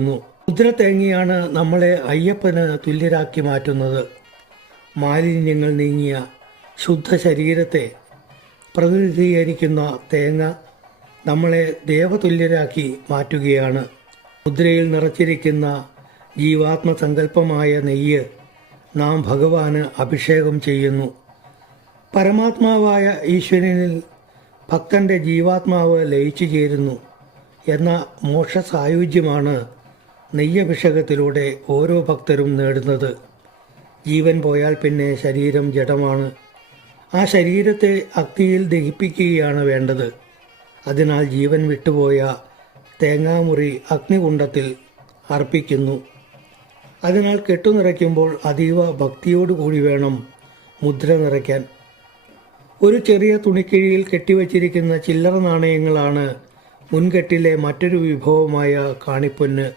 മുദ്ര തേങ്ങയാണ് നമ്മളെ അയ്യപ്പന് തുല്യരാക്കി മാറ്റുന്നത്. മാലിന്യങ്ങൾ നീങ്ങിയ ശുദ്ധ ശരീരത്തെ പ്രതിനിധീകരിക്കുന്ന തേങ്ങ നമ്മളെ ദേവതുല്യരാക്കി മാറ്റുകയാണ്. മുദ്രയിൽ നിറച്ചിരിക്കുന്ന ജീവാത്മസങ്കല്പമായ നെയ്യ് നാം ഭഗവാന് അഭിഷേകം ചെയ്യുന്നു. പരമാത്മാവായ ഈശ്വരനിൽ ഭക്തന്റെ ജീവാത്മാവ് ലയിച്ചു ചേരുന്നു എന്ന മോക്ഷ സായുജ്യമാണ് നെയ്യഭിഷേകത്തിലൂടെ ഓരോ ഭക്തരും നേടുന്നത്. ജീവൻ പോയാൽ പിന്നെ ശരീരം ജഡമാണ്. ആ ശരീരത്തെ അഗ്നിയിൽ ദഹിപ്പിക്കുകയാണ് വേണ്ടത്. അതിനാൽ ജീവൻ വിട്ടുപോയ തേങ്ങാമുറി അഗ്നികുണ്ഡത്തിൽ അർപ്പിക്കുന്നു. അതിനാൽ കെട്ടുനിറയ്ക്കുമ്പോൾ അതീവ ഭക്തിയോടുകൂടി വേണം മുദ്ര നിറയ്ക്കാൻ. ഒരു ചെറിയ തുണിക്കിഴിയിൽ കെട്ടിവച്ചിരിക്കുന്ന ചില്ലറ നാണയങ്ങളാണ് മുൻകെട്ടിലെ മറ്റൊരു വിഭവമായ കാണിപ്പൊന്ന്.